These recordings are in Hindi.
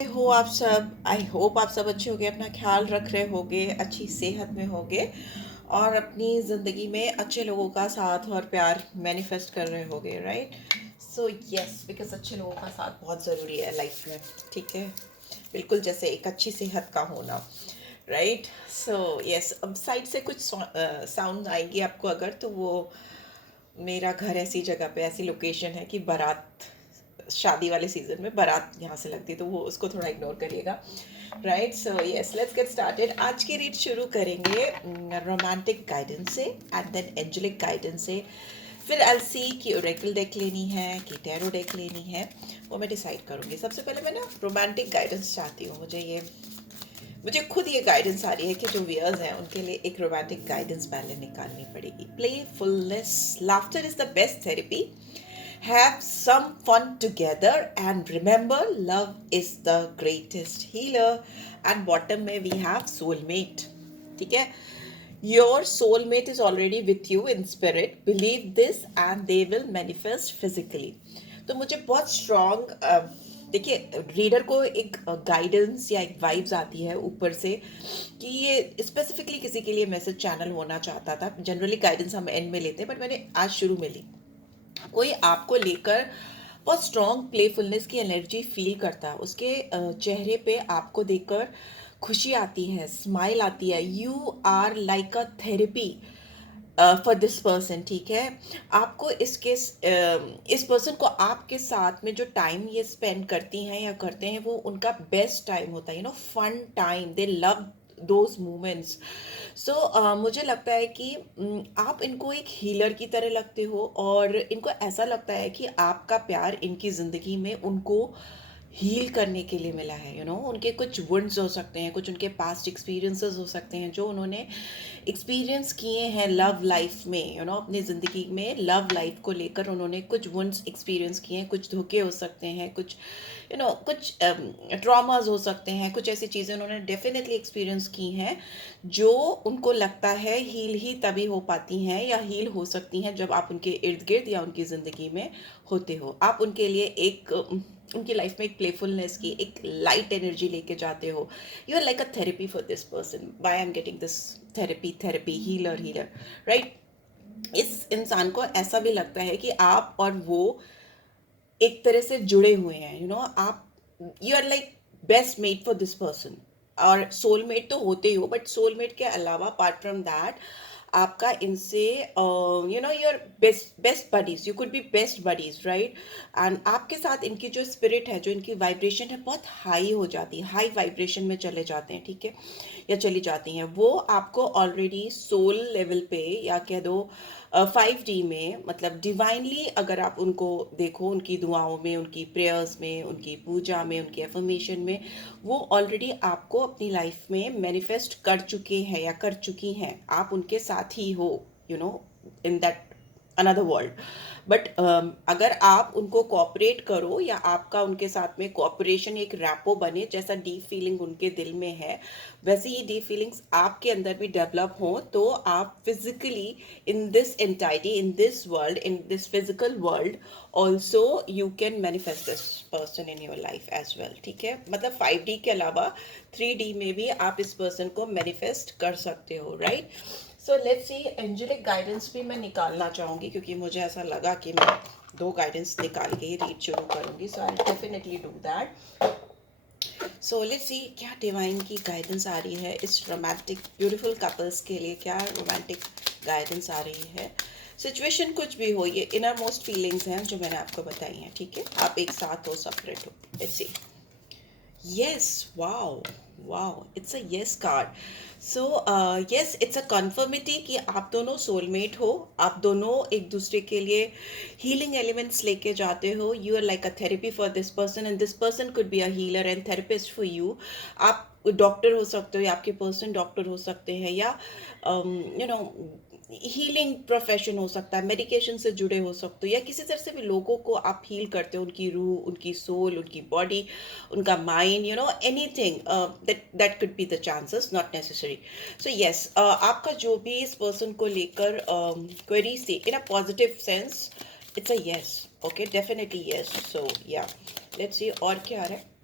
हो आप सब। आई होप आप सब अच्छे होगे, अपना ख्याल रख रहे होगे, अच्छी सेहत में होगे और अपनी ज़िंदगी में अच्छे लोगों का साथ और प्यार मैनिफेस्ट कर रहे होगे। राइट। सो यस, बिकॉज अच्छे लोगों का साथ बहुत ज़रूरी है लाइफ में। ठीक है, बिल्कुल जैसे एक अच्छी सेहत का होना। राइट। सो यस, अब साइड से कुछ साउंड आएंगे आपको अगर, तो वो मेरा घर ऐसी जगह पे, ऐसी लोकेशन है कि बारात, शादी वाले सीजन में बारात यहाँ से लगती है, तो वो उसको थोड़ा इग्नोर करिएगा। Right. So yes, let's get started. आज की रीड शुरू करेंगे रोमांटिक गाइडेंस से एंड देन एंजेलिक गाइडेंस से। फिर एल सी कि ओरेकल देख लेनी है कि टैरो देख लेनी है, वो मैं डिसाइड करूँगी। सबसे पहले मैं ना रोमांटिक गाइडेंस चाहती हूँ। मुझे खुद ये गाइडेंस आ रही है कि जो वियर्स हैं उनके लिए एक रोमांटिक गाइडेंस पहले निकालनी पड़ेगी। Playfulness, laughter is the best therapy. Have some fun together and remember, love is the greatest healer. And bottom में we have soulmate. ठीक है, your soulmate is already with you in spirit. Believe this and they will manifest physically. तो मुझे बहुत स्ट्रॉन्ग, देखिए, रीडर को एक गाइडेंस या एक वाइब्स आती है ऊपर से कि ये स्पेसिफिकली किसी के लिए मैसेज चैनल होना चाहता था। जनरली गाइडेंस हम एंड में लेते हैं, बट मैंने आज शुरू में ली। कोई आपको लेकर बहुत स्ट्रॉन्ग प्लेफुलनेस की एनर्जी फील करता है, उसके चेहरे पे आपको देखकर खुशी आती है, स्माइल आती है। You are like a therapy for this person. ठीक है, आपको इस पर्सन को आपके साथ में जो टाइम ये स्पेंड करती हैं या करते हैं, वो उनका बेस्ट टाइम होता है, fun time. They love those moments. So मुझे लगता है कि आप इनको एक हीलर की तरह लगते हो और इनको ऐसा लगता है कि आपका प्यार इनकी ज़िंदगी में उनको हील करने के लिए मिला है। उनके कुछ वुंड्स हो सकते हैं, कुछ उनके पास्ट एक्सपीरियंसेस हो सकते हैं जो उन्होंने एक्सपीरियंस किए हैं लव लाइफ में। अपनी ज़िंदगी में लव लाइफ को लेकर उन्होंने कुछ वुंड्स एक्सपीरियंस किए हैं, कुछ धोखे हो सकते हैं, कुछ कुछ ट्रॉमास हो सकते हैं, कुछ ऐसी चीज़ें उन्होंने डेफिनेटली एक्सपीरियंस की हैं जो उनको लगता है हील ही तभी हो पाती हैं या हील हो सकती हैं जब आप उनके इर्द गिर्द या उनकी ज़िंदगी में होते हो। आप उनके लिए उनकी लाइफ में एक प्लेफुलनेस की एक लाइट एनर्जी लेके जाते हो। You are like a therapy for this person. Why I am getting this therapy healer healer. Right. इस इंसान को ऐसा भी लगता है कि आप और वो एक तरह से जुड़े हुए हैं। आप, you are like best mate for this person. और सोलमेट तो होते ही हो, बट सोलमेट के अलावा अपार्ट फ्रॉम दैट आपका इनसे your best best buddies, you could be best buddies. Right. And आपके साथ इनकी जो स्पिरिट है, जो इनकी वाइब्रेशन है, बहुत हाई हो जाती है, हाई वाइब्रेशन में चले जाते हैं। ठीक है, या चली जाती हैं। वो आपको ऑलरेडी सोल लेवल पे या कह दो 5D में, मतलब डिवाइनली अगर आप उनको देखो, उनकी दुआओं में, उनकी प्रेयर्स में, उनकी पूजा में, उनकी एफर्मेशन में, वो ऑलरेडी आपको अपनी लाइफ में मैनिफेस्ट कर चुके हैं या कर चुकी हैं। आप उनके साथ ही हो, in that another world. But अगर आप उनको कोऑपरेट करो या आपका उनके साथ में कोऑपरेशन, एक रैपो बने, जैसा डीप फीलिंग उनके दिल में है वैसे ही डीप फीलिंग्स आपके अंदर भी डेवलप हो, तो आप physically in this entity, in this world, in this physical world also you can manifest this person in your life as well. ठीक है, मतलब 5D के अलावा 3D में भी आप इस पर्सन को मैनिफेस्ट कर सकते हो। Right. So let's see, angelic guidance भी मैं निकालना चाहूँगी क्योंकि मुझे ऐसा लगा कि मैं 2 गाइडेंस निकाल के ही रीड शुरू करूँगी। So I definitely do that. So let's see क्या डिवाइन की गाइडेंस आ रही है इस रोमांटिक ब्यूटीफुल कपल्स के लिए। क्या रोमांटिक गाइडेंस आ रही है। सिचुएशन कुछ भी हो, ये इनर मोस्ट फीलिंग्स हैं जो मैंने आपको बताई हैं। ठीक है, आप एक साथ हो, सेपरेट हो। Let's see. Yes, wow, wow, it's a yes card. So yes, it's a conformity कि आप दोनों सोलमेट हो, आप दोनों एक दूसरे के लिए हीलिंग एलिमेंट्स लेके जाते हो। You are like a therapy for this person and this person could be a healer and therapist for you. आप डॉक्टर हो सकते हो या आपके पर्सन डॉक्टर हो सकते हैं, या नो हीलिंग प्रोफेशन हो सकता है, मेडिकेशन से जुड़े हो सकते हो, या किसी तरह से भी लोगों को आप हील करते हो, उनकी रूह, उनकी सोल, उनकी बॉडी, उनका mind, anything that could be the chances, not necessary. So yes, आपका जो भी इस पर्सन को लेकर क्वेरी से in a positive sense, it's a yes. Okay, definitely yes. So yeah, let's see और क्या आ रहा है।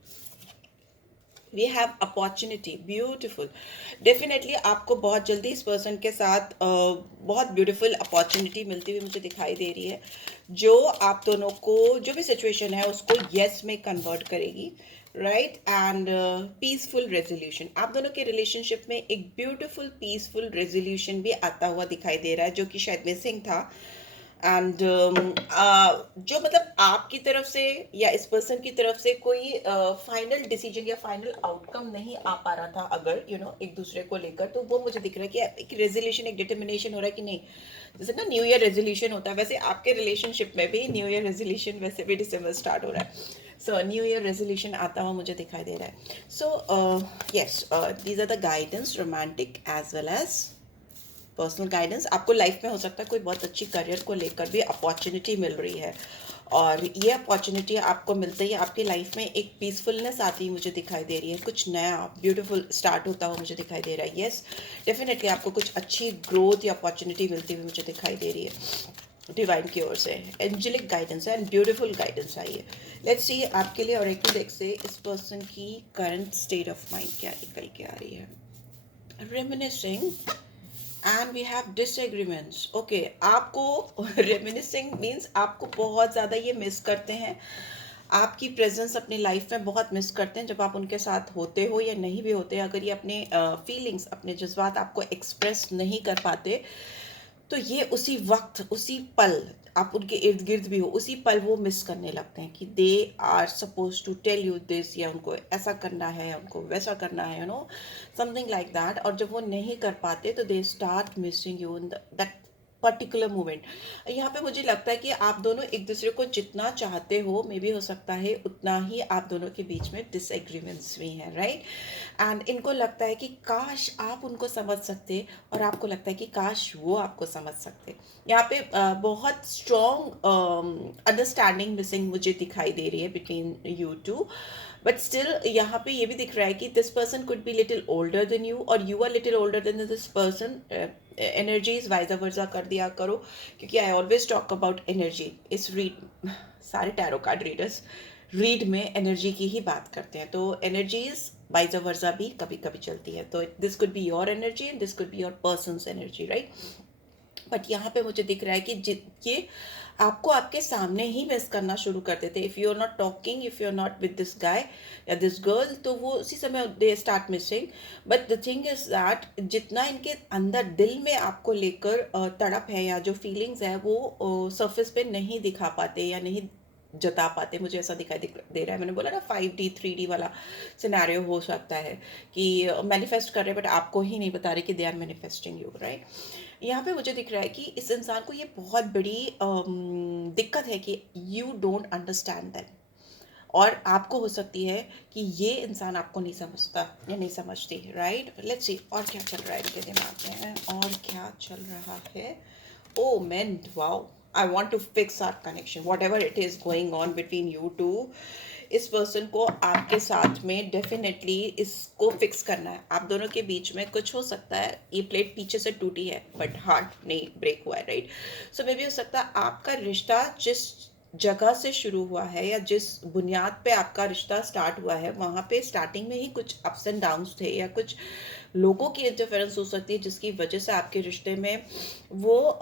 We have opportunity, beautiful. Definitely आपको बहुत जल्दी इस पर्सन के साथ बहुत ब्यूटीफुल अपॉर्चुनिटी मिलती हुई मुझे दिखाई दे रही है, जो आप दोनों को जो भी सिचुएशन है उसको यस में कन्वर्ट करेगी, राइट। एंड पीसफुल रेजोल्यूशन, आप दोनों के रिलेशनशिप में एक ब्यूटीफुल पीसफुल रेजोल्यूशन भी आता हुआ दिखाई दे रहा है, जो कि शायद मिसिंग था। एंड जो मतलब आपकी तरफ से या इस पर्सन की तरफ से कोई फाइनल डिसीजन या फाइनल आउटकम नहीं आ पा रहा था, अगर एक दूसरे को लेकर, तो वो मुझे दिख रहा है कि एक रेजोल्यूशन, एक डिटर्मिनेशन हो रहा है कि नहीं। जैसे ना न्यू ईयर रेजोल्यूशन होता है, वैसे आपके रिलेशनशिप में भी न्यू ईयर रेजोल्यूशन वैसे भी दिसंबर स्टार्ट हो रहा है। सो न्यू ईयर रेजोल्यूशन आता हुआ मुझे दिखाई दे रहा है। So yes, these are the guidance, romantic as well as personal guidance. आपको लाइफ में हो सकता है कोई बहुत अच्छी करियर को लेकर भी अपॉर्चुनिटी मिल रही है, और ये अपॉर्चुनिटी आपको मिलते ही आपकी लाइफ में एक पीसफुलनेस आती मुझे दिखाई दे रही है, कुछ नया ब्यूटीफुल स्टार्ट होता हुआ मुझे दिखाई दे रहा है। यस, डेफिनेटली आपको कुछ अच्छी ग्रोथ या अपॉर्चुनिटी मिलती हुई मुझे दिखाई दे रही है डिवाइन की ओर से। एंजेलिक गाइडेंस है एंड ब्यूटीफुल गाइडेंस आई है। लेट्स सी आपके लिए ओरेकल डेक से इस पर्सन की करंट स्टेट ऑफ माइंड क्या निकल के आ रही है। Reminiscing and we have disagreements. Okay, आपको रेमिनिसिंग मीन्स आपको बहुत ज़्यादा ये मिस करते हैं, आपकी प्रेजेंस अपनी लाइफ में बहुत मिस करते हैं जब आप उनके साथ होते हो या नहीं भी होते। अगर ये अपने फीलिंग्स, अपने जज्बात आपको एक्सप्रेस नहीं कर पाते, तो ये उसी वक्त, उसी पल, आप उनके इर्द गिर्द भी हो, उसी पल वो मिस करने लगते हैं कि they are suppose to tell you this, या उनको ऐसा करना है या उनको वैसा करना है, समथिंग लाइक दैट। और जब वो नहीं कर पाते तो दे start missing you in that particular moment. यहाँ पे मुझे लगता है कि आप दोनों एक दूसरे को जितना चाहते हो, मे भी हो सकता है उतना ही आप दोनों के बीच में डिसएग्रीमेंट्स भी हैं, राइट। एंड इनको लगता है कि काश आप उनको समझ सकते, और आपको लगता है कि काश वो आपको समझ सकते। यहाँ पे बहुत स्ट्रॉन्ग अंडरस्टैंडिंग मिसिंग मुझे दिखाई दे रही है between you two. But still यहाँ पे ये भी दिख रहा है कि this person could be little older than you, और you are little older than this person. Energies wise वर्जा कर दिया करो, क्योंकि I always talk about energy इस रीड। सारे टैरो कार्ड रीडर्स रीड में एनर्जी की ही बात करते हैं, तो एनर्जीज वाइज वर्जा भी कभी कभी चलती है। तो this could be your energy and this could be your persons energy, right. But यहाँ पे मुझे दिख रहा है कि ये आपको आपके सामने ही मिस करना शुरू कर देते। If you are not talking, if you are not with this guy या दिस गर्ल, तो वो उसी समय they start missing. But the thing is that जितना इनके अंदर दिल में आपको लेकर तड़प है या जो फीलिंग्स है, वो सरफेस पे नहीं दिखा पाते या नहीं जता पाते। मुझे ऐसा दिखाई दे रहा है। मैंने बोला ना 5D 3D वाला सिनेरियो हो सकता है कि मैनिफेस्ट कर रहे हैं बट आपको ही नहीं बता रहे कि they are manifesting you, right. यहाँ पे मुझे दिख रहा है कि इस इंसान को ये बहुत बड़ी दिक्कत है कि यू डोंट अंडरस्टैंड दैट, और आपको हो सकती है कि ये इंसान आपको नहीं समझता या नहीं समझती, राइट। लेट्स सी और क्या चल रहा है इनके दिमाग में, और क्या चल रहा है। Oh man, wow. I want to fix our connection. Whatever it is going on between you two, इस पर्सन को आपके साथ में डेफिनेटली इसको फिक्स करना है। आप दोनों के बीच में कुछ हो सकता है, ये प्लेट पीछे से टूटी है बट हार्ट नहीं ब्रेक हुआ है, राइट। सो मे बी हो सकता है आपका रिश्ता जिस जगह से शुरू हुआ है या जिस बुनियाद पे आपका रिश्ता स्टार्ट हुआ है, वहाँ पे स्टार्टिंग में ही कुछ अप्स एंड डाउन्स थे, या कुछ लोगों की इंटरफेरेंस हो सकती है जिसकी वजह से आपके रिश्ते में वो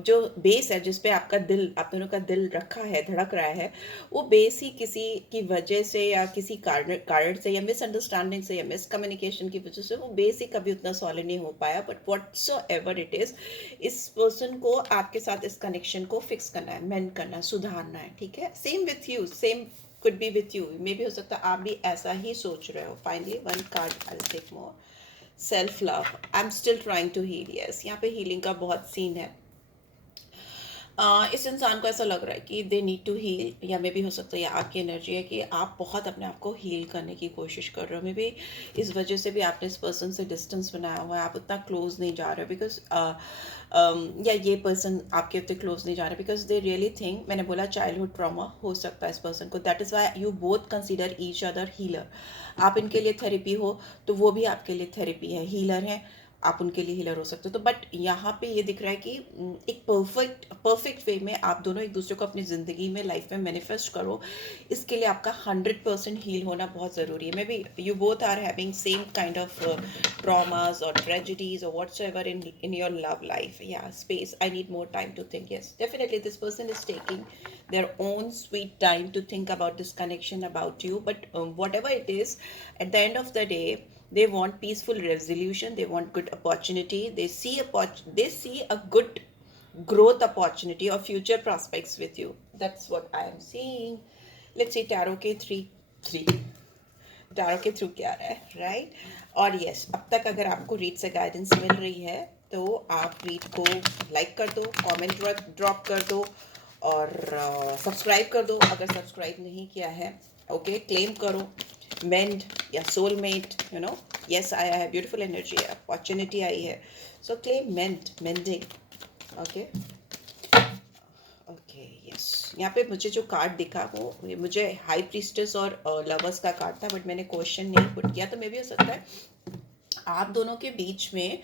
जो बेस है जिस पे आपका दिल, आप दोनों का दिल रखा है, धड़क रहा है, वो बेस ही किसी की वजह से या किसी कारण से या मिसअंडरस्टैंडिंग से या मिसकम्युनिकेशन की वजह से वो बेस ही कभी उतना सॉलिड नहीं हो पाया। बट व्हाटसोएवर इट इज, इस पर्सन को आपके साथ इस कनेक्शन को फिक्स करना है, मेंड करना है, सुधारना है, ठीक है। Same with you, same could be with you, मे भी हो सकता है आप भी ऐसा ही सोच रहे हो। Finally one card I will take more. Self love, I am still trying to heal. Yes, यहाँ पे हीलिंग का बहुत सीन है। इस इंसान को ऐसा लग रहा है कि दे नीड टू हील, या मे भी हो सकता है ये आपकी एनर्जी है कि आप बहुत अपने आप को हील करने की कोशिश कर रहे हो। मे बी इस वजह से भी आपने इस पर्सन से डिस्टेंस बनाया हुआ है, आप उतना क्लोज नहीं जा रहे हो बिकॉज या ये पर्सन आपके उतने क्लोज नहीं जा रहे बिकॉज दे रियली थिंक, मैंने बोला चाइल्डहुड ट्रॉमा हो सकता है इस पर्सन को। That is why you both consider each other healer. आप इनके लिए थेरेपी हो तो वो भी आपके लिए थेरेपी है, हीलर है। आप उनके लिए हीलर हो सकते हो। तो बट यहाँ पे ये दिख रहा है कि एक परफेक्ट वे में आप दोनों एक दूसरे को अपनी ज़िंदगी में लाइफ में मैनिफेस्ट करो। इसके लिए आपका 100% हील होना बहुत ज़रूरी है। May be you both are having same kind of traumas or tragedies or whatsoever in your love life. Yeah, space, I need more time to think. Yes, definitely this person is taking their own sweet time to think about this connection about you. But whatever it is, at the end of the day, they want peaceful resolution, they want good opportunity, they see a good growth opportunity or future prospects with you. That's what I am seeing. Let's see tarot ke three tarot के थ्रू क्या आ रहा है, राइट। और यस, अब तक अगर आपको रीड से गाइडेंस मिल रही है तो आप रीड को लाइक कर दो, कमेंट ड्रॉप कर दो और सब्सक्राइब कर दो अगर सब्सक्राइब नहीं किया है। ओके, क्लेम करो मेंड या सोलमेट, यू नो। यस, आया है ब्यूटीफुल एनर्जी, अपॉर्चुनिटी आई है, सो claim mending. Okay okay, yes. यहाँ पे मुझे जो कार्ड दिखा वो मुझे हाई प्रीस्टेस और लवर्स का कार्ड था, बट मैंने क्वेश्चन नहीं पुट किया। तो मे भी हो सकता है आप दोनों के बीच में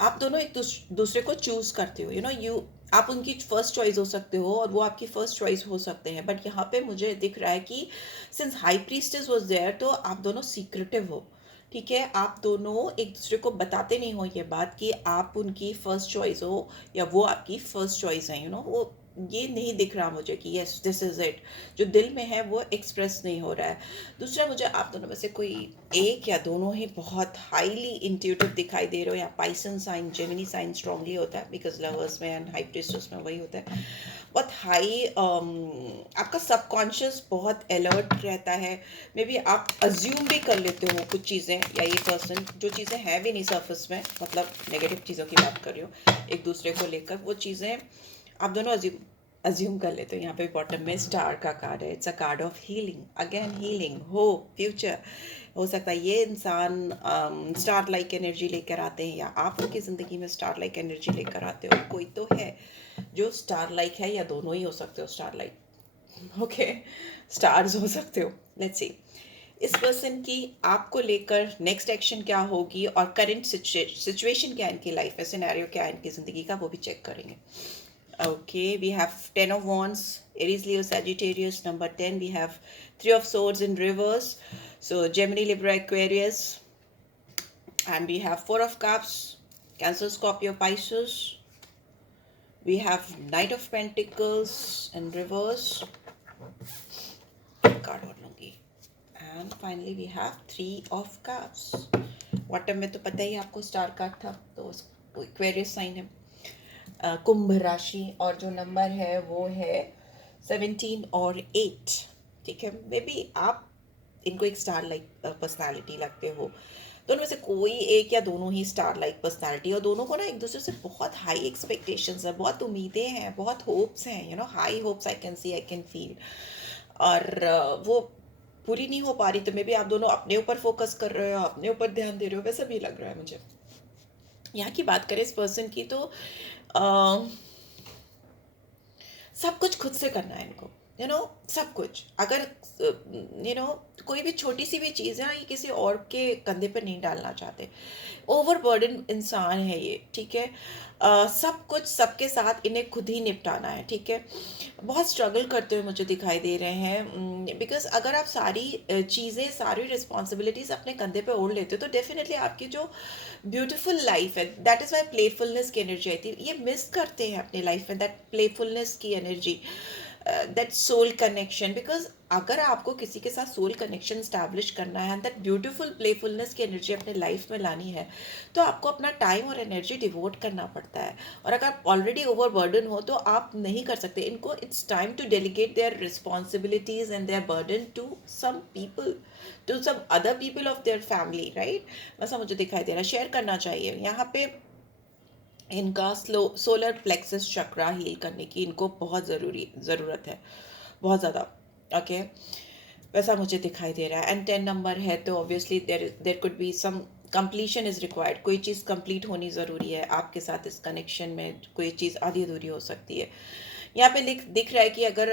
आप दोनों एक दूसरे को चूज करते हो, यू नो, आप उनकी फर्स्ट चॉइस हो सकते हो और वो आपकी फर्स्ट चॉइस हो सकते हैं। बट यहाँ पे मुझे दिख रहा है कि since high priestess was there, तो आप दोनों सीक्रेटिव हो, ठीक है। आप दोनों एक दूसरे को बताते नहीं हो ये बात कि आप उनकी फर्स्ट चॉइस हो या वो आपकी फर्स्ट चॉइस है, यू नो। वो ये नहीं दिख रहा मुझे कि यस दिस इज़ इट। जो दिल में है वो एक्सप्रेस नहीं हो रहा है। दूसरा, मुझे आप दोनों में से कोई एक या दोनों ही बहुत हाईली इंट्यूटिव दिखाई दे रहे हो, या पाइसन साइन, जेमिनी साइन स्ट्रांगली होता है, बिकॉज लवर्स में एंड हाई प्रीस्टेस में वही होता है। बहुत हाई आपका सबकॉन्शियस बहुत अलर्ट रहता है। मे बी आप अज्यूम भी कर लेते हो कुछ चीज़ें, या ये पर्सन जो चीज़ें हैं भी नहीं सर्फेस में, मतलब नेगेटिव चीज़ों की बात कर रही हूँ एक दूसरे को लेकर, वो चीज़ें आप दोनों अज्यूम कर लेते हो। यहाँ पे बॉटम में स्टार का कार्ड है, it's a card of healing, again healing, hope, future. हो सकता है ये इंसान स्टार लाइक एनर्जी लेकर आते हैं, या आप उनकी ज़िंदगी में स्टार लाइक एनर्जी लेकर आते हो। कोई तो है जो स्टार लाइक है, या दोनों ही हो सकते हो स्टार लाइक। ओके, स्टार्स हो सकते हो। लेट्स सी इस पर्सन की आपको लेकर नेक्स्ट एक्शन क्या होगी, और करंट सिचुएशन क्या है इनकी लाइफ में, सिनेरियो क्या है इनकी ज़िंदगी का, वो भी चेक करेंगे। Okay, we have 10 of Wands, Aries, Leo, Sagittarius. Number 10, we have 3 of Swords in reverse. So Gemini, Libra, Aquarius. And we have 4 of Cups, Cancer, Scorpio, Pisces. We have Knight of Pentacles in reverse. Card और लूंगी. And finally we have 3 of Cups. Bottom में तो पता ही आपको स्टार कार्ड था, तो Aquarius साइन है, कुंभ राशि, और जो नंबर है वो है 17 और 8, ठीक है। मे बी आप इनको एक स्टार लाइक पर्सनालिटी लगते हो। दोनों में से कोई एक या दोनों ही स्टार लाइक पर्सनालिटी, और दोनों को ना एक दूसरे से बहुत हाई एक्सपेक्टेशंस है, बहुत उम्मीदें हैं, बहुत होप्स हैं, you know, high hopes I can C, I can feel. और वो पूरी नहीं हो पा रही, तो मे बी आप दोनों अपने ऊपर फोकस कर रहे हो, अपने ऊपर ध्यान दे रहे हो, वैसा भी लग रहा है मुझे। यहाँ की बात करें इस पर्सन की, तो सब कुछ खुद से करना है इनको, यू नो, सब कुछ। अगर यू नो कोई भी छोटी सी भी चीज़ है ना, ये किसी और के कंधे पर नहीं डालना चाहते। ओवरबर्डन इंसान है ये, ठीक है। सब कुछ सबके साथ इन्हें खुद ही निपटाना है, ठीक है। बहुत स्ट्रगल करते हुए मुझे दिखाई दे रहे हैं, बिकॉज अगर आप सारी चीज़ें, सारी रिस्पॉन्सिबिलिटीज़ अपने कंधे पे ओढ़ लेते हो, तो डेफिनेटली आपकी जो ब्यूटीफुल लाइफ है, दैट इज़ वाई प्लेफुलनेस की एनर्जी आई थी, ये मिस करते हैं अपनी लाइफ में, दैट प्लेफुलनेस की energy, that soul connection. Because अगर आपको किसी के साथ सोल कनेक्शन स्टैब्लिश करना है, दैट ब्यूटीफुल प्लेफुलनेस की एनर्जी अपने लाइफ में लानी है, तो आपको अपना टाइम और एनर्जी डिवोट करना पड़ता है। और अगर आप ऑलरेडी ओवरबर्डन हो तो आप नहीं कर सकते इनको। It's time to delegate their responsibilities and their burden to some people, to some other people of their family, right. वैसा मुझे दिखाई दे रहा है, शेयर करना चाहिए। यहाँ पे इनका सोलर प्लेक्सस चक्रा हील करने की इनको बहुत ज़रूरत है, बहुत ज़्यादा। ओके, वैसा मुझे दिखाई दे रहा है। एंड 10 नंबर है, तो obviously there could be some completion is required, कोई चीज़ कंप्लीट होनी ज़रूरी है आपके साथ इस कनेक्शन में, कोई चीज़ आधी अधूरी हो सकती है। यहाँ पे दिख रहा है कि अगर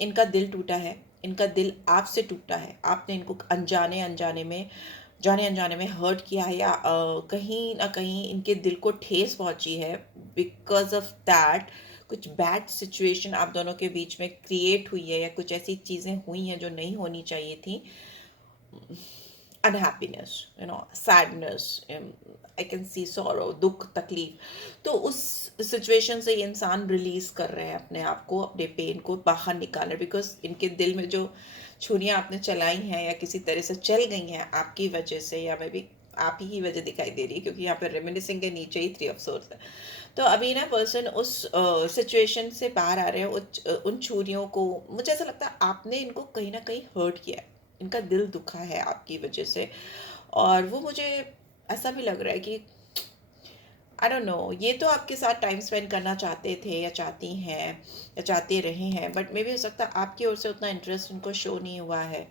इनका दिल टूटा है, इनका दिल आपसे टूटा है, आपने इनको अनजाने में जाने अनजाने में हर्ट किया है, या कहीं ना कहीं इनके दिल को ठेस पहुंची है, बिकॉज ऑफ दैट कुछ बैड सिचुएशन आप दोनों के बीच में क्रिएट हुई है, या कुछ ऐसी चीज़ें हुई हैं जो नहीं होनी चाहिए थी, unhappiness, sadness, I can C sorrow, दुख तकलीफ। तो उस सिचुएशन से ये इंसान रिलीज कर रहे हैं अपने आप को, अपने पेन को बाहर निकाल रहे, बिकॉज इनके दिल में जो छुरियां आपने चलाई हैं या किसी तरह से चल गई हैं आपकी वजह से, या मे बी आप ही की वजह दिखाई दे रही है, क्योंकि यहाँ पे रेमिनिसिंग के नीचे ही 3 ऑफ सोर्स है। तो अभी ना पर्सन उस सिचुएशन से बाहर आ रहे हैं, उन छुरियों को, मुझे ऐसा लगता है आपने इनको कहीं ना कहीं हर्ट किया है, इनका दिल दुखा है आपकी वजह से। और वो मुझे ऐसा भी लग रहा है कि आई डोंट नो, ये तो आपके साथ टाइम स्पेंड करना चाहते थे या चाहती हैं या चाहते रहे हैं, बट मे भी हो सकता है आपकी ओर से उतना इंटरेस्ट उनको शो नहीं हुआ है।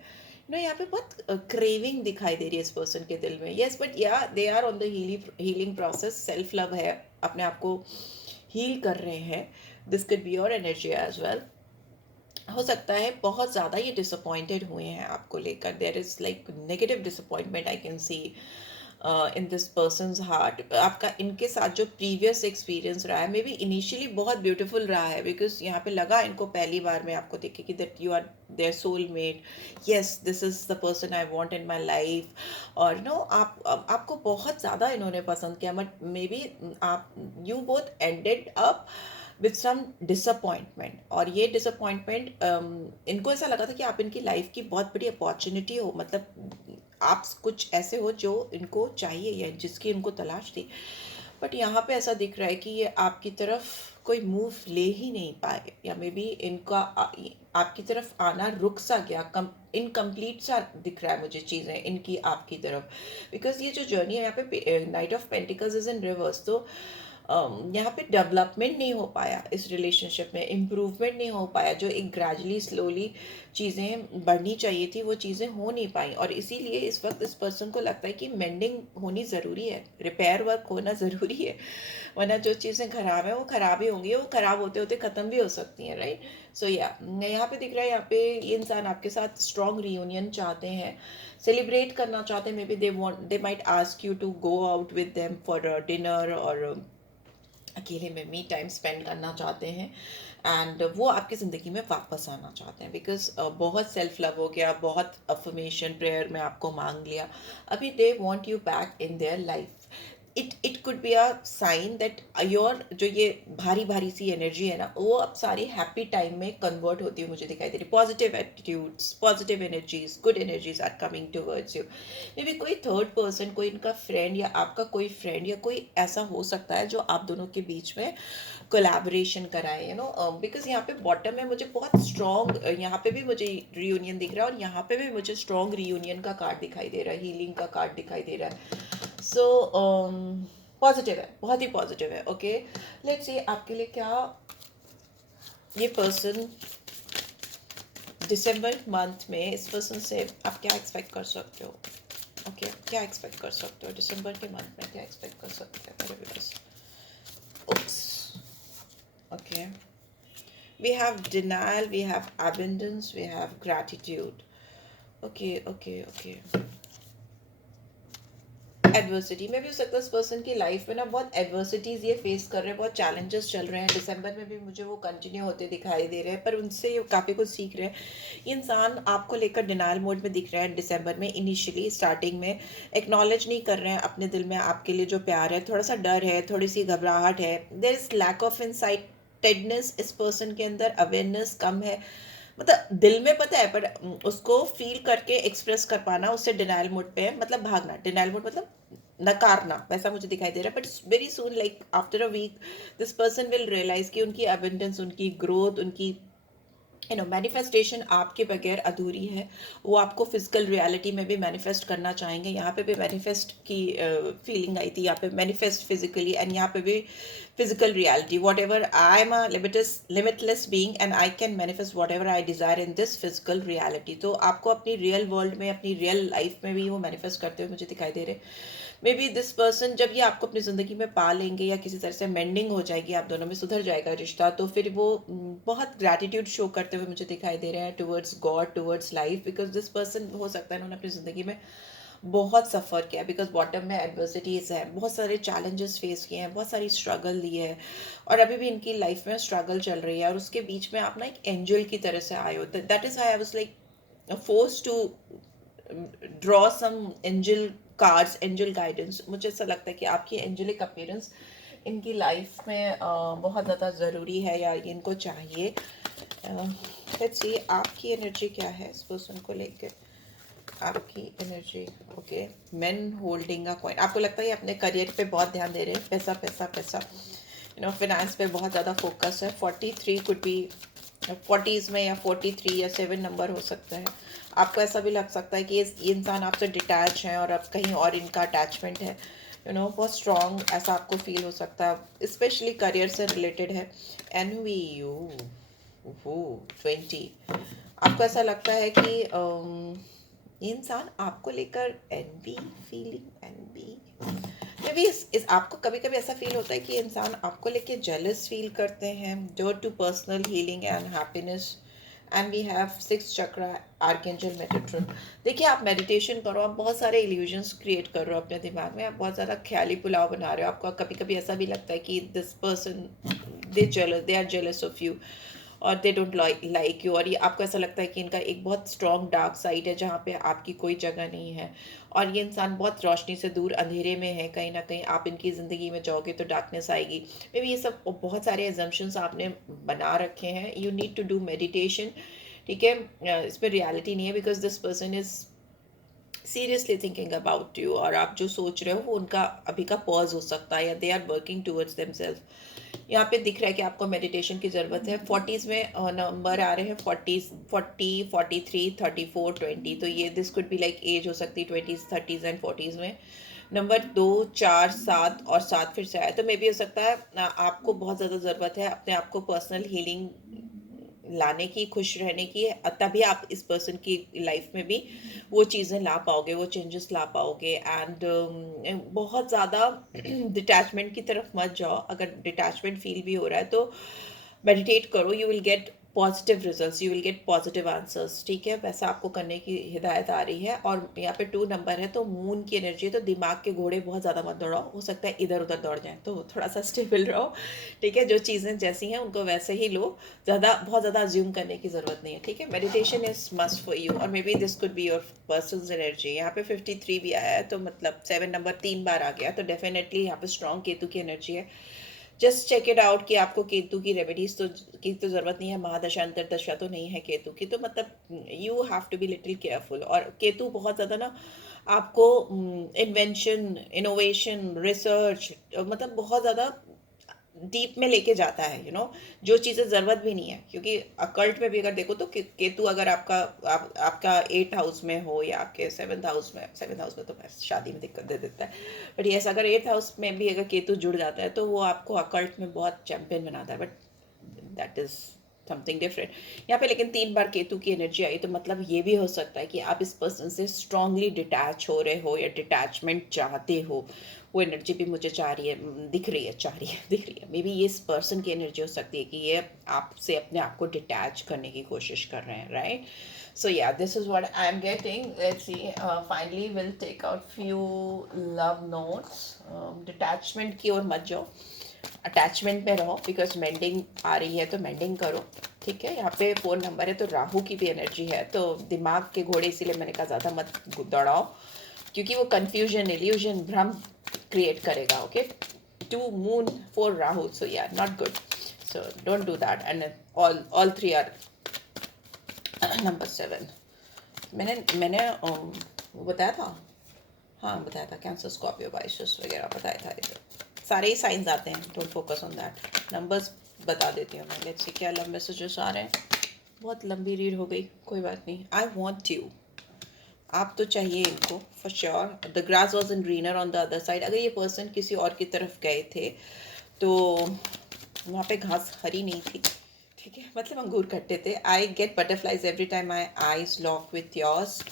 यहाँ पे बहुत क्रेविंग दिखाई दे रही है इस पर्सन के दिल में। यस, बट या they are on the healing process, self love है, अपने आप को हील कर रहे हैं। This could be your energy as well. हो सकता है बहुत ज़्यादा ये डिसअपॉइंटेड हुए हैं आपको लेकर, there is like negative disappointment I can see in this person's heart. आपका इनके साथ जो प्रीवियस एक्सपीरियंस रहा है, मे बी इनिशियली बहुत ब्यूटीफुल रहा है, बिकॉज यहाँ पे लगा इनको पहली बार में आपको देखे कि that you are their soulmate, yes this is the person I want in my life. और आपको बहुत ज़्यादा इन्होंने पसंद किया, बट मे बी आप you both ended up with some disappointment. और ये डिसअपॉइंटमेंट इनको ऐसा लगा था कि आप इनकी लाइफ की बहुत बड़ी अपॉर्चुनिटी हो, मतलब आप कुछ ऐसे हो जो इनको चाहिए या जिसकी इनको तलाश थी। बट यहाँ पे ऐसा दिख रहा है कि ये आपकी तरफ कोई मूव ले ही नहीं पाए, या मे बी इनका आपकी तरफ आना रुक सा गया, इनकम्प्लीट सा दिख रहा है मुझे चीज़ें इनकी आपकी तरफ। बिकॉज ये जो जर्नी है यहाँ पे night of pentacles is in reverse, तो यहाँ पे डेवलपमेंट नहीं हो पाया इस रिलेशनशिप में, इम्प्रूवमेंट नहीं हो पाया, जो एक ग्रेजुअली स्लोली चीज़ें बढ़नी चाहिए थी वो चीज़ें हो नहीं पाई। और इसीलिए इस वक्त इस पर्सन को लगता है कि मेंडिंग होनी ज़रूरी है, रिपेयर वर्क होना ज़रूरी है, वरना जो चीज़ें ख़राब हैं वो ख़राब ही होंगी, वो ख़राब होते होते ख़त्म भी हो सकती हैं, राइट। सो या यहाँ पे दिख रहा है, यहाँ पे ये इंसान आपके साथ स्ट्रॉन्ग रीयूनियन चाहते हैं, सेलिब्रेट करना चाहते हैं। May be they might ask you to go out with them for dinner, और अकेले में मी टाइम स्पेंड करना चाहते हैं, एंड वो आपकी ज़िंदगी में वापस आना चाहते हैं, बिकॉज बहुत सेल्फ लव हो गया, बहुत अफर्मेशन प्रेयर में आपको मांग लिया, अभी they want you back in their life. It could be a sign that your जो ये भारी भारी सी एनर्जी है ना, वो अब सारी हैप्पी टाइम में कन्वर्ट होती हुई मुझे दिखाई दे रही। Positive attitudes, positive energies, good energies are coming towards you. May be कोई थर्ड पर्सन, कोई इनका फ्रेंड या आपका कोई फ्रेंड या कोई ऐसा हो सकता है जो आप दोनों के बीच में कोलैबोरेशन कराए, बिकॉज यहाँ पे बॉटम में मुझे बहुत स्ट्रॉन्ग, यहाँ पे भी मुझे रियूनियन दिख रहा है, और यहाँ पे भी मुझे स्ट्रॉन्ग रियूनियन का कार्ड दिखाई दे रहा है, हीलिंग का कार्ड दिखाई दे रहा है। सो पॉजिटिव है, बहुत ही पॉजिटिव है। ओके, लेट्स सी आपके लिए क्या ये पर्सन दिसंबर मंथ में, इस पर्सन से आप क्या एक्सपेक्ट कर सकते हो। ओके, क्या एक्सपेक्ट कर सकते हो दिसंबर के मंथ में, क्या एक्सपेक्ट कर सकते हो मेरे viewers. Oops, okay, we have denial, we have abundance, we have gratitude. Okay. Adversity में भी हो सकता है इस पर्सन की लाइफ में ना बहुत एडवर्सिटीज़ ये फेस कर रहे हैं, बहुत चैलेंजेस चल रहे हैं। दिसंबर में भी मुझे वो कंटिन्यू होते दिखाई दे रहे हैं, पर उनसे काफ़ी कुछ सीख रहे हैं। ये इंसान आपको लेकर डिनायल मोड में दिख रहा है दिसंबर में, इनिशियली स्टार्टिंग में एक्नॉलेज नहीं कर रहे हैं अपने दिल में आपके लिए जो प्यार है, थोड़ा सा डर है, थोड़ी सी घबराहट है, देयर इज़ लैक ऑफ इनसाइटेडनेस इस पर्सन के अंदर, अवेयरनेस कम है, मतलब दिल में पता है पर उसको फील करके एक्सप्रेस कर पाना, उससे डिनायल मोड पे है, मतलब भागना, डिनायल मोड मतलब नकारना, वैसा मुझे दिखाई दे रहा है। But very soon, like after a week, this person will realise कि उनकी अबंडेंस, उनकी ग्रोथ, उनकी मैनिफेस्टेशन आपके बगैर अधूरी है। वो आपको फिजिकल रियलिटी में भी मैनिफेस्ट करना चाहेंगे। यहाँ पे भी मैनिफेस्ट की फीलिंग आई थी, यहाँ पे मैनिफेस्ट फिजिकली, एंड यहाँ पे भी physical reality, what ever I am a limitless being and I can manifest what ever I desire in this physical reality. तो आपको अपनी रियल वर्ल्ड में, अपनी रियल लाइफ में भी वो मैनिफेस्ट करते हुए मुझे दिखाई दे रहे। मे बी दिस पर्सन जब ये आपको अपनी ज़िंदगी में पा लेंगे या किसी तरह से मेंडिंग हो जाएगी, आप दोनों में सुधर जाएगा रिश्ता, तो फिर वो बहुत ग्रैटिट्यूड शो करते हुए मुझे दिखाई दे रहे हैं towards God, towards life, because this person हो सकता है उन्होंने अपनी ज़िंदगी में बहुत सफ़र किया है, बिकॉज बॉटम में एडवर्सिटीज़ है, बहुत सारे चैलेंजेस फेस किए हैं, बहुत सारी स्ट्रगल ली है, और अभी भी इनकी लाइफ में स्ट्रगल चल रही है, और उसके बीच में आप ना एक एंजल की तरह से आए हो। That is why I was like force to draw some angel cards, angel guidance. मुझे ऐसा लगता है कि आपकी एंजलिक अपीयरेंस इनकी लाइफ में बहुत ज़्यादा ज़रूरी है, या इनको चाहिए। लेट्स सी आपकी एनर्जी क्या है इस पर्सन को लेकर। आपकी energy, okay, main holding a coin. आपको लगता है ये अपने करियर पे बहुत ध्यान दे रहे हैं, पैसा पैसा पैसा, फिनांस पे बहुत ज़्यादा फोकस है। 43 कुड बी 40s में, या 43 या 7 नंबर हो सकता है। आपको ऐसा भी लग सकता है कि ये इंसान आपसे डिटैच है और अब कहीं और इनका अटैचमेंट है, बहुत स्ट्रॉन्ग ऐसा आपको फील हो सकता है, स्पेशली करियर से रिलेटेड है। एन वी यू 20, आपको ऐसा लगता है कि ये इंसान आपको लेकर envy, feeling envy, may be इस आपको कभी कभी ऐसा फील होता है कि इंसान आपको लेके जेलस फील करते हैं। Door to personal healing and happiness, and we have 6 chakra, archangel Metatron. देखिए, आप मेडिटेशन करो, आप बहुत सारे इल्यूजन्स क्रिएट कर रहे हो अपने दिमाग में, आप बहुत ज़्यादा ख्याली पुलाव बना रहे हो। आपको कभी कभी ऐसा भी लगता है कि this person, they are jealous of you, और दे डोंट लाइक यू, और ये आपको ऐसा लगता है कि इनका एक बहुत स्ट्रॉन्ग डार्क साइड है जहाँ पे आपकी कोई जगह नहीं है, और ये इंसान बहुत रोशनी से दूर अंधेरे में है। कहीं ना कहीं आप इनकी ज़िंदगी में जाओगे तो डार्कनेस आएगी। मे बी ये सब बहुत सारे एजम्पशंस आपने बना रखे हैं। You need to do meditation, ठीक है। इसमें रियलिटी नहीं है, because this person is seriously thinking about you, और आप जो सोच रहे हो वो उनका अभी का पॉज हो सकता है, या they are working towards themself. यहाँ पे दिख रहा है कि आपको मेडिटेशन की ज़रूरत है। 40s में नंबर आ रहे हैं, 40, 43, 34, 20, तो ये this could be like age हो सकती है 20s, 30s एंड 40s में। नंबर 2, 4, 7 और 7 फिर से आया, तो मे भी हो सकता है आपको बहुत ज़्यादा ज़रूरत है अपने आप को पर्सनल हीलिंग लाने की, खुश रहने की, तभी आप इस पर्सन की लाइफ में भी वो चीज़ें ला पाओगे, वो चेंजेस ला पाओगे। एंड बहुत ज़्यादा डिटैचमेंट की तरफ मत जाओ। अगर डिटैचमेंट फील भी हो रहा है तो मेडिटेट करो, you will get positive results, you will get positive answers, ठीक है। वैसा आपको करने की हिदायत आ रही है। और यहाँ पे 2 नंबर है, तो मून की एनर्जी है, तो दिमाग के घोड़े बहुत ज़्यादा मत दौड़ाओ, हो सकता है इधर उधर दौड़ जाए, तो थोड़ा सा स्टेबल रहो, ठीक है। जो चीज़ें जैसी हैं उनको वैसे ही लो, बहुत ज़्यादा अज्यूम करने की ज़रूरत नहीं है, ठीक है। Meditation is must for you, और may be this could be your personal energy. यहाँ पे 53 भी आया है, तो मतलब 7 नंबर 3 बार आ गया, तो डेफिनेटली यहाँ पे स्ट्रॉन्ग केतु की एनर्जी है। जस्ट चेक इट आउट कि आपको केतु की रेमेडीज तो ज़रूरत नहीं है, महादशा अंतरदशा तो नहीं है केतु की, तो मतलब you have to be little careful. और केतु बहुत ज़्यादा ना आपको इन्वेंशन, इनोवेशन, रिसर्च, मतलब बहुत ज़्यादा डीप में लेके जाता है, जो चीज़ें ज़रूरत भी नहीं है। क्योंकि अकल्ट में भी अगर देखो तो केतु अगर आपका 8th हाउस में हो, या आपके 7th हाउस में तो शादी में दिक्कत दे देता है, बट यस, अगर 8th हाउस में भी अगर केतु जुड़ जाता है तो वो आपको अकल्ट में बहुत चैंपियन बनाता है, but that is something different यहाँ पे। लेकिन 3 बार केतु की एनर्जी आई, तो मतलब ये भी हो सकता है कि आप इस पर्सन से स्ट्रांगली डिटैच हो रहे हो, या डिटैचमेंट चाहते हो। वो एनर्जी भी मुझे चाह रही है, दिख रही है, दिख रही है। मे बी ये इस पर्सन की एनर्जी हो सकती है कि ये आपसे अपने आप को डिटैच करने की कोशिश कर रहे हैं, right. So yeah, this is what I'm getting. Let's see. Finally, we'll take out few love notes. Detachment की ओर मत जाओ, अटैचमेंट में रहो, बिकॉज मेंडिंग आ रही है, तो मेंडिंग करो, ठीक है। यहाँ पे 4 नंबर है, तो राहु की भी एनर्जी है, तो दिमाग के घोड़े, इसीलिए मैंने कहा ज़्यादा मत दौड़ाओ, क्योंकि वो कंफ्यूजन, इल्यूजन, भ्रम क्रिएट करेगा, okay. 2 moon 4 Rahu, so yeah not good, so don't do that. And all 3 are number 7। मैंने वो बताया था, हाँ बताया था, कैंसर, स्कॉर्पियो, बाइसेस वगैरह बताया था। इधर सारे ही साइंस आते हैं, don't focus on that. Numbers बता देती हूँ मैं। लेट्स सी क्या लंबे मैसेजेस आ रहे हैं। बहुत लंबी रीड हो गई, कोई बात नहीं। आई वॉन्ट यू, आप तो चाहिए इनको for sure. The grass was in greener on the other side. अगर ये पर्सन किसी और की तरफ गए थे तो वहाँ पे घास हरी नहीं थी, ठीक है, मतलब अंगूर कट्टे थे। I get butterflies every time my eyes lock with yours.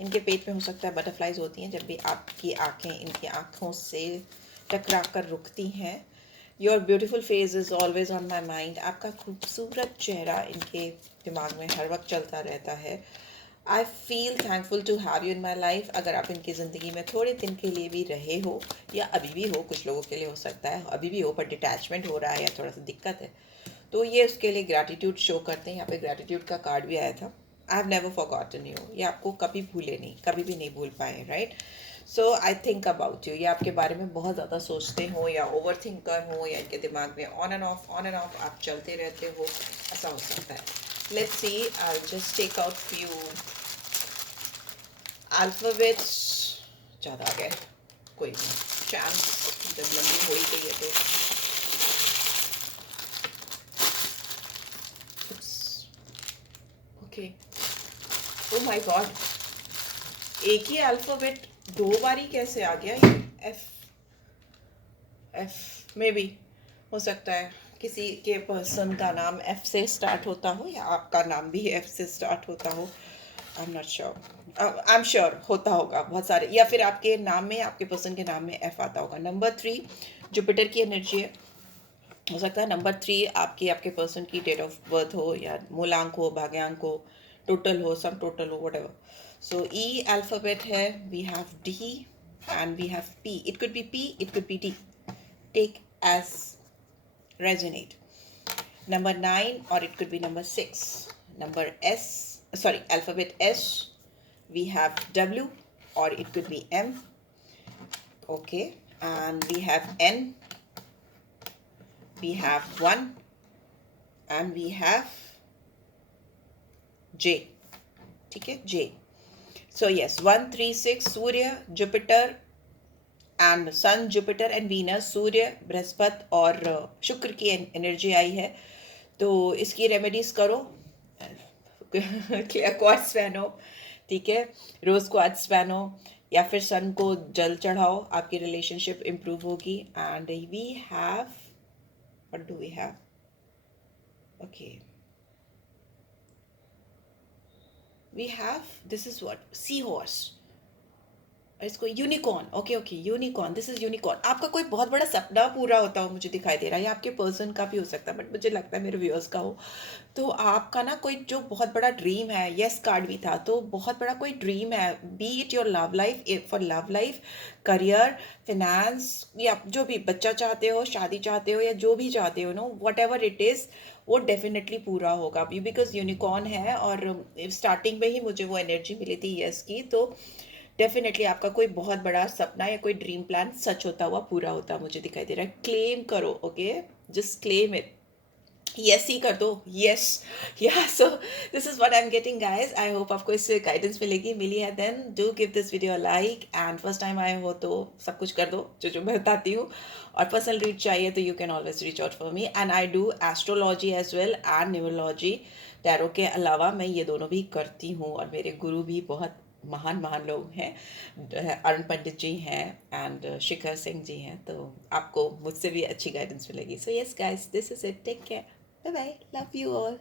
इनके पेट में हो सकता है बटरफ्लाइज होती हैं जब भी आपकी आंखें इनकी आंखों से टकरा कर रुकती हैं। Your beautiful face is always on my mind. आपका खूबसूरत चेहरा इनके दिमाग में हर वक्त चलता रहता है। I feel thankful to have you in my life. अगर आप इनकी ज़िंदगी में थोड़े दिन के लिए भी रहे हो, या अभी भी हो, कुछ लोगों के लिए हो सकता है अभी भी हो पर डिटैचमेंट हो रहा है या थोड़ा सा दिक्कत है, तो ये उसके लिए ग्रैटिट्यूड शो करते हैं। यहाँ पे ग्रैटिट्यूड का कार्ड भी आया था। I have never forgotten you, ये आपको कभी भूले नहीं, कभी भी नहीं भूल पाए, right. So I think about you, ये आपके बारे में बहुत ज़्यादा सोचते हो, या ओवर थिंकर हो, या इनके दिमाग में ऑन एंड ऑफ आप चलते रहते हो, ऐसा हो सकता है। Let's see, I just take out few alphabets. ज़्यादा आ गए, कोई नहीं, चांस जब लंबी हो ही गई है तो। ओके, ओ माय गॉड, एक ही अल्फ़ाबेट दो बारी कैसे आ गया ये? एफ, एफ मे बी हो सकता है किसी के पर्सन का नाम एफ से स्टार्ट होता हो, या आपका नाम भी एफ से स्टार्ट होता हो। I am not sure, I am sure होता होगा बहुत सारे, या फिर आपके नाम में, आपके पर्सन के नाम में एफ आता होगा। नंबर 3 जुपिटर की एनर्जी है। हो सकता है नंबर 3 आपकी, आपके पर्सन की डेट ऑफ बर्थ हो, या मूलांक हो, भाग्यांक हो, टोटल हो, सम टोटल हो, whatever. So E alphabet है, we have D and we have P. It could be P, it could be D, take as resonate. Number 9, or it could be number 6. Number S, sorry, alphabet S. We have W, or it could be M. Okay, and we have N. We have 1, and we have J. ठीक है, J. So yes, 1, 3, 6, Surya, Jupiter, and Sun, Jupiter and Venus, सूर्य, बृहस्पति और शुक्र की एनर्जी आई है। तो इसकी रेमेडीज करो, क्लियर क्वार्ट्स पहनो, ठीक है, रोज क्वार्ट्स पहनो, या फिर सन को जल चढ़ाओ, आपकी रिलेशनशिप इम्प्रूव होगी। And we have, what do we have, okay, we have, this is what, seahorse, इसको unicorn, okay okay, unicorn, this is unicorn. आपका कोई बहुत बड़ा सपना पूरा होता हो मुझे दिखाई दे रहा है, या आपके पर्सन का भी हो सकता है, बट मुझे लगता है मेरे व्यूअर्स का हो। तो आपका ना कोई जो बहुत बड़ा ड्रीम है, यस कार्ड भी था, तो बहुत बड़ा कोई ड्रीम है, B it your love life, for love life, career, finance, या जो भी, बच्चा चाहते हो, शादी चाहते हो, या जो भी चाहते हो, know what ever it is, वो डेफिनेटली पूरा होगा, बिकॉज यूनिकॉर्न है। और स्टार्टिंग में ही मुझे वो एनर्जी मिली थी यस की, तो डेफिनेटली आपका कोई बहुत बड़ा सपना या कोई ड्रीम प्लान सच होता हुआ पूरा होता मुझे दिखाई दे रहा है। क्लेम करो, okay, just claim it, yes ही कर दो, yes, yeah. So this is what I am getting guys. I hope आपको इससे गाइडेंस मिली है। Then do give this video like, and first time आए हो तो सब कुछ कर दो जो जो मैं बताती हूँ। और पर्सनल रीड चाहिए तो you can always reach out for me, and I do astrology as well and numerology. Tarot के अलावा मैं ये दोनों भी करती हूँ, और मेरे गुरु भी बहुत महान महान लोग हैं, अरुण पंडित जी हैं एंड शिखर सिंह जी हैं, तो आपको मुझसे भी अच्छी गाइडेंस मिलेगी। So yes guys, this is it, take care, bye bye, love you all.